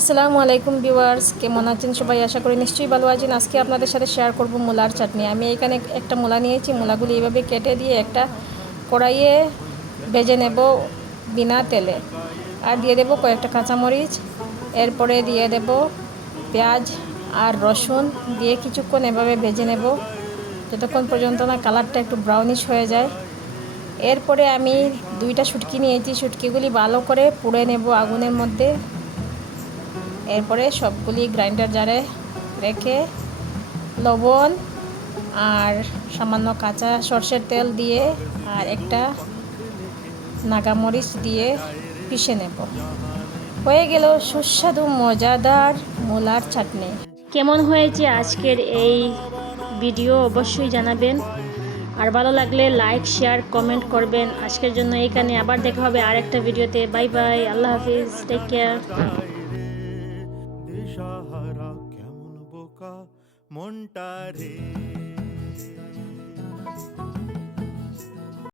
আসসালামু আলাইকুম ভিউয়ার্স, কেমন আছেন সবাই? আশা করি নিশ্চয়ই ভালো আছেন। আজকে আপনাদের সাথে শেয়ার করব মূলার চাটনি। আমি এখানে একটা মূলা নিয়েছি। মূলাগুলি এইভাবে কেটে দিয়ে একটা কড়াইয়ে ভেজে নেব বিনা তেলে। আর দিয়ে দেব কয়েকটা কাঁচামরিচ, এরপরে দিয়ে দেব পেঁয়াজ আর রসুন দিয়ে কিছুক্ষণ এভাবে ভেজে নেব যতক্ষণ পর্যন্ত না কালারটা একটু ব্রাউনিশ হয়ে যায়। এরপরে আমি দুইটা শুটকি নিয়েছি। শুটকিগুলি ভালো করে পুড়ে নেব আগুনের মধ্যে। এরপরে সবগুলি গ্রাইন্ডার জারে রেখে লবণ আর সামান্য কাঁচা সরষের তেল দিয়ে আর একটা নাগামরিচ দিয়ে পিষে নেব। হয়ে গেল সুস্বাদু মজাদার মূলার চাটনি। কেমন হয়েছে আজকের এই ভিডিও অবশ্যই জানাবেন। আর ভালো লাগলে লাইক শেয়ার কমেন্ট করবেন। আজকের জন্য এখানে, আবার দেখা হবে আর একটা ভিডিওতে। বাই বাই, আল্লাহ হাফিজ, টেক কেয়ার। দিশাহারা কেমন বোকা মনটা রে।